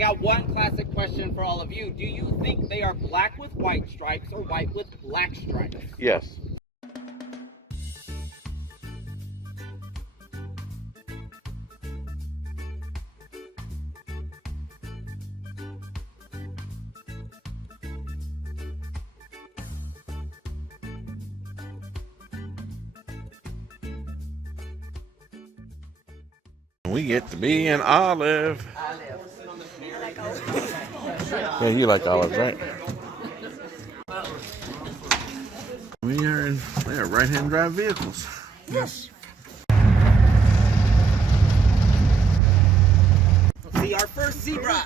got one classic question for all of you. Do you think they are black with white stripes or white with black stripes? Yes. We get to be an olive. Yeah, you like olives, right? We are right-hand drive vehicles. Yes. See our first zebra.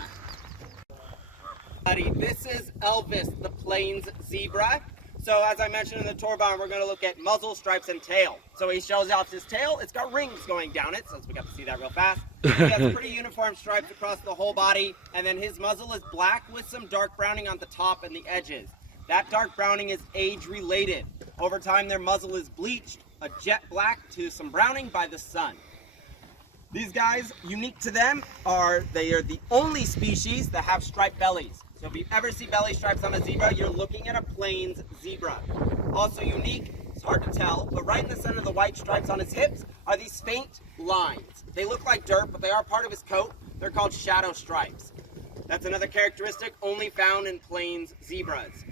This is Elvis, the plains zebra. So as I mentioned in the tour barn, we're going to look at muzzle, stripes, and tail. So he shows off his tail. It's got rings going down it, since we got to see that real fast. He has pretty uniform stripes across the whole body, and then his muzzle is black with some dark browning on the top and the edges. That dark browning is age-related. Over time, their muzzle is bleached, a jet black to some browning by the sun. These guys, unique to them, they are the only species that have striped bellies. So if you ever see belly stripes on a zebra, you're looking at a plains zebra. Also unique, it's hard to tell, but right in the center of the white stripes on his hips are these faint lines. They look like dirt, but they are part of his coat. They're called shadow stripes. That's another characteristic only found in plains zebras.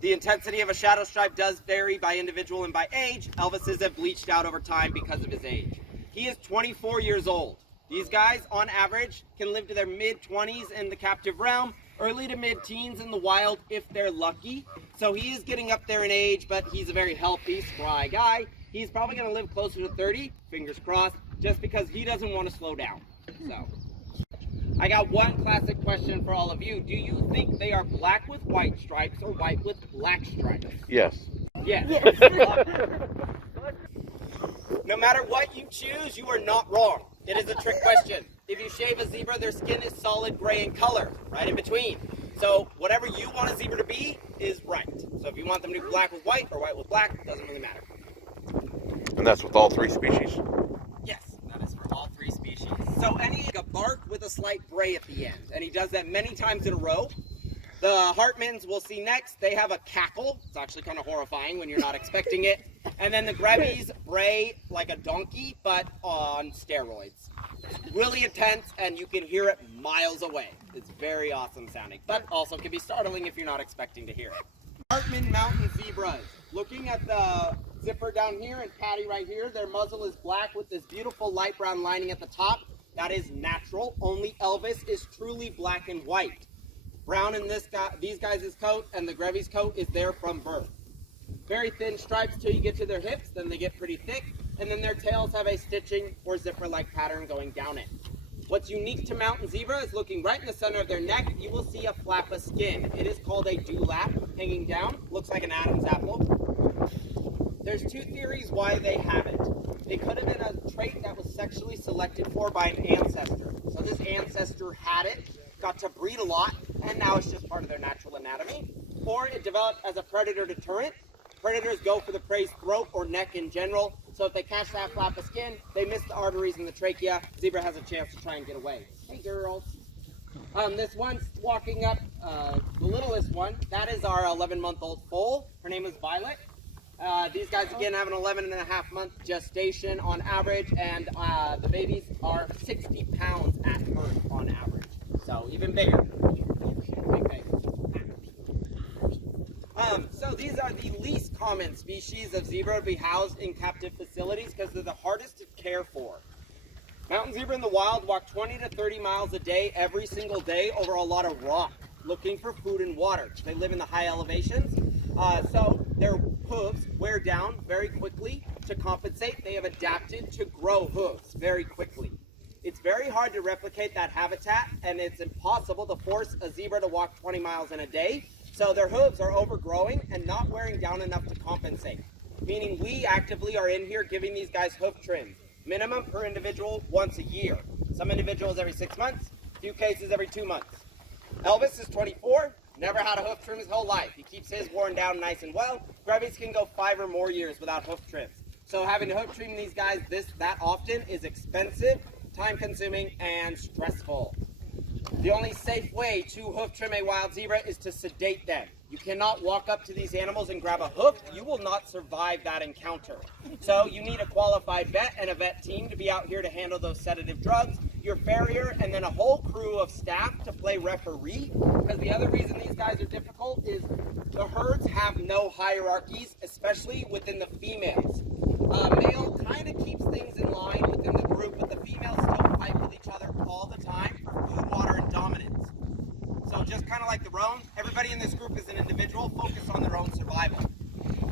The intensity of a shadow stripe does vary by individual and by age. Elvis's have bleached out over time because of his age. He is 24 years old. These guys, on average, can live to their mid-20s in the captive realm, early to mid-teens in the wild if they're lucky. So he is getting up there in age, but he's a very healthy, spry guy. He's probably going to live closer to 30, fingers crossed, just because he doesn't want to slow down. So, I got one classic question for all of you. Do you think they are black with white stripes or white with black stripes? Yes. Yes. No matter what you choose, you are not wrong. It is a trick question. If you shave a zebra, their skin is solid gray in color, right in between. So whatever you want a zebra to be is right. So if you want them to be black with white or white with black, it doesn't really matter. And that's with all three species? Yes, that is for all three species. So a bark with a slight gray at the end, and he does that many times in a row. The Hartmanns we'll see next, they have a cackle. It's actually kind of horrifying when you're not expecting it. And then the Grevies bray like a donkey, but on steroids. It's really intense, and you can hear it miles away. It's very awesome sounding, but also can be startling if you're not expecting to hear it. Hartmann mountain zebras. Looking at the zipper down here and Patty right here, their muzzle is black with this beautiful light brown lining at the top. That is natural. Only Elvis is truly black and white. Brown in these guys' coat and the Grevy's coat is there from birth. Very thin stripes till you get to their hips, then they get pretty thick, and then their tails have a stitching or zipper-like pattern going down it. What's unique to mountain zebra is looking right in the center of their neck, you will see a flap of skin. It is called a dewlap, hanging down, looks like an Adam's apple. There's two theories why they have it. It could have been a trait that was sexually selected for by an ancestor. So this ancestor had it, got to breed a lot, and now it's just part of their natural anatomy. Or it developed as a predator deterrent. Predators go for the prey's throat or neck in general, so if they catch that flap of skin, they miss the arteries in the trachea. Zebra has a chance to try and get away. Hey girls. This one's walking up, the littlest one, that is our 11-month-old foal. Her name is Violet. These guys again have an 11.5-month gestation on average, and the babies are 60 pounds at birth on average. So even bigger. Big babies. So these are the least common species of zebra to be housed in captive facilities because they're the hardest to care for. Mountain zebra in the wild walk 20 to 30 miles a day every single day over a lot of rock looking for food and water. They live in the high elevations, so their hooves wear down very quickly. To compensate, they have adapted to grow hooves very quickly. It's very hard to replicate that habitat, and it's impossible to force a zebra to walk 20 miles in a day. So their hooves are overgrowing and not wearing down enough to compensate. Meaning we actively are in here giving these guys hoof trims. Minimum per individual once a year. Some individuals every 6 months, few cases every 2 months. Elvis is 24, never had a hoof trim his whole life. He keeps his worn down nice and well. Grevies can go 5 or more years without hoof trims. So having to hoof trim these guys that often is expensive, time consuming, and stressful. The only safe way to hoof trim a wild zebra is to sedate them. You cannot walk up to these animals and grab a hoof. You will not survive that encounter. So you need a qualified vet and a vet team to be out here to handle those sedative drugs, your farrier, and then a whole crew of staff to play referee. Because the other reason these guys are difficult is the herds have no hierarchies, especially within the females. Male kind of keeps things in line within the group, but the females still fight with each other all the time for food, water, and dominance. So just kind of like the roan, everybody in this group is an individual focused on their own survival.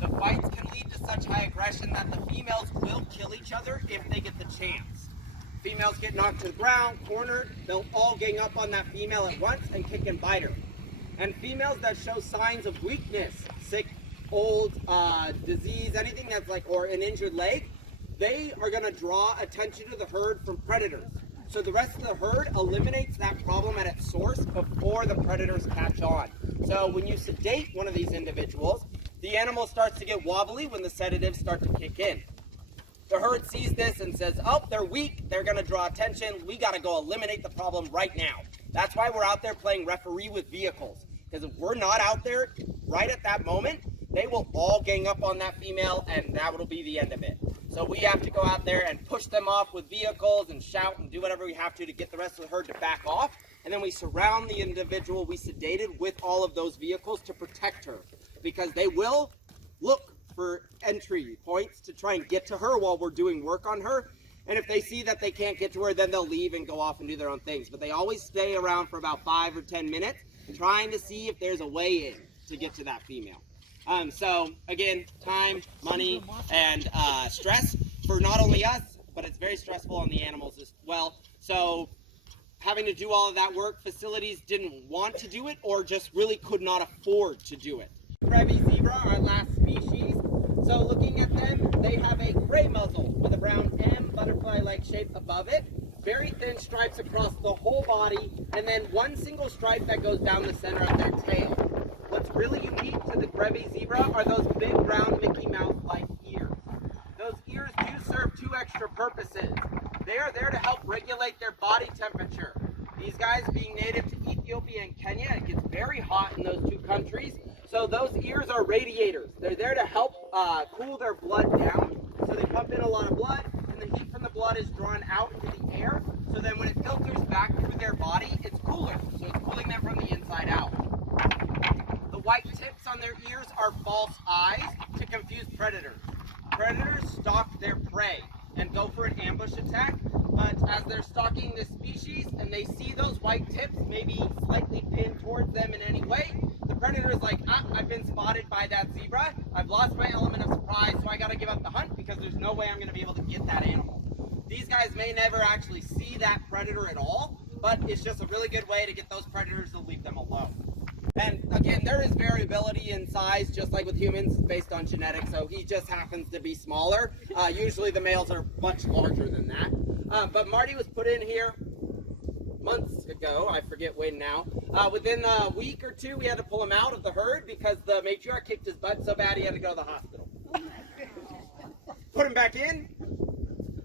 The fights can lead to such high aggression that the females will kill each other if they get the chance. Females get knocked to the ground, cornered, they'll all gang up on that female at once and kick and bite her. And females that show signs of weakness, sick, old, disease, anything that's like, or an injured leg, they are going to draw attention to the herd from predators. So the rest of the herd eliminates that problem at its source before the predators catch on. So when you sedate one of these individuals, the animal starts to get wobbly when the sedatives start to kick in. The herd sees this and says, oh, they're weak, they're going to draw attention, we got to go eliminate the problem right now. That's why we're out there playing referee with vehicles. Because if we're not out there right at that moment, they will all gang up on that female and that will be the end of it. So we have to go out there and push them off with vehicles and shout and do whatever we have to get the rest of the herd to back off. And then we surround the individual we sedated with all of those vehicles to protect her. Because they will look for entry points to try and get to her while we're doing work on her. And if they see that they can't get to her, then they'll leave and go off and do their own things. But they always stay around for about 5 or 10 minutes trying to see if there's a way in to get to that female. So again, time, money, and stress for not only us, but it's very stressful on the animals as well. So having to do all of that work, facilities didn't want to do it or just really could not afford to do it. Grevy zebra, our last species. So looking at them, they have a gray muzzle with a brown M butterfly-like shape above it, very thin stripes across the whole body, and then one single stripe that goes down the center of their tail. What's really unique to the Grevy zebra are those big brown Mickey Mouse-like ears. Those ears do serve 2 extra purposes. They are there to help regulate their body temperature. These guys being native to Ethiopia and Kenya, it gets very hot in those 2 countries. So those ears are radiators. They're there to help cool their blood down. So they pump in a lot of blood, and the heat from the blood is drawn out into the air. So then when it filters back through their body, it's cooler. So it's cooling them from the inside out. The white tips on their ears are false eyes to confuse predators. Predators stalk their prey and go for an ambush attack, but as they're stalking this species and they see those white tips maybe slightly pinned towards them in any way, the predator is like, I've been spotted by that zebra, I've lost my element of surprise, so I gotta give up the hunt because there's no way I'm gonna be able to get that animal. These guys may never actually see that predator at all, but it's just a really good way to get those predators to leave them alone. And again, there is variability in size, just like with humans, based on genetics, so he just happens to be smaller. Usually the males are much larger than that. But Marty was put in here months ago, I forget when now. Within a week or 2, we had to pull him out of the herd because the matriarch kicked his butt so bad he had to go to the hospital. Put him back in.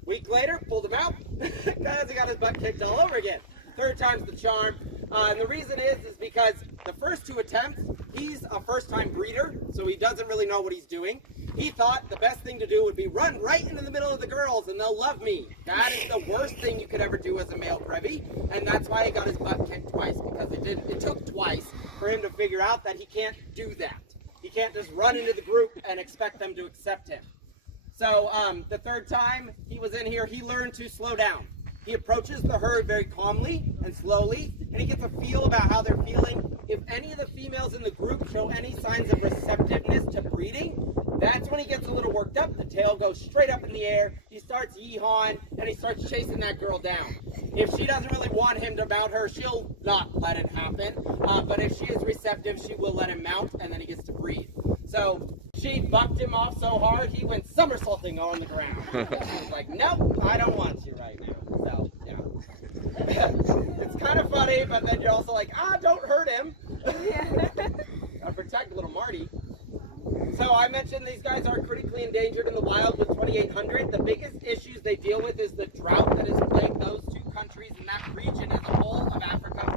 Week later, pulled him out. Guys, he got his butt kicked all over again. 3rd time's the charm. And the reason is because the first 2 attempts, he's a first-time breeder, so he doesn't really know what he's doing. He thought the best thing to do would be run right into the middle of the girls and they'll love me. That is the worst thing you could ever do as a male Grevy, and that's why he got his butt kicked twice, because it took twice for him to figure out that he can't do that. He can't just run into the group and expect them to accept him. So the 3rd time he was in here, he learned to slow down. He approaches the herd very calmly and slowly, and he gets a feel about how they're feeling. If any of the females in the group show any signs of receptiveness to breeding, that's when he gets a little worked up. The tail goes straight up in the air. He starts yee-hawing, and he starts chasing that girl down. If she doesn't really want him to mount her, she'll not let it happen. But if she is receptive, she will let him mount, and then he gets to breed. So she bucked him off so hard, he went somersaulting on the ground. I was like, nope, I don't want you right now. So, yeah. It's kind of funny, but then you're also like, don't hurt him. Gotta protect little Marty. So I mentioned these guys are critically endangered in the wild with 2,800. The biggest issues they deal with is the drought that has plagued those 2 countries and that region as a whole of Africa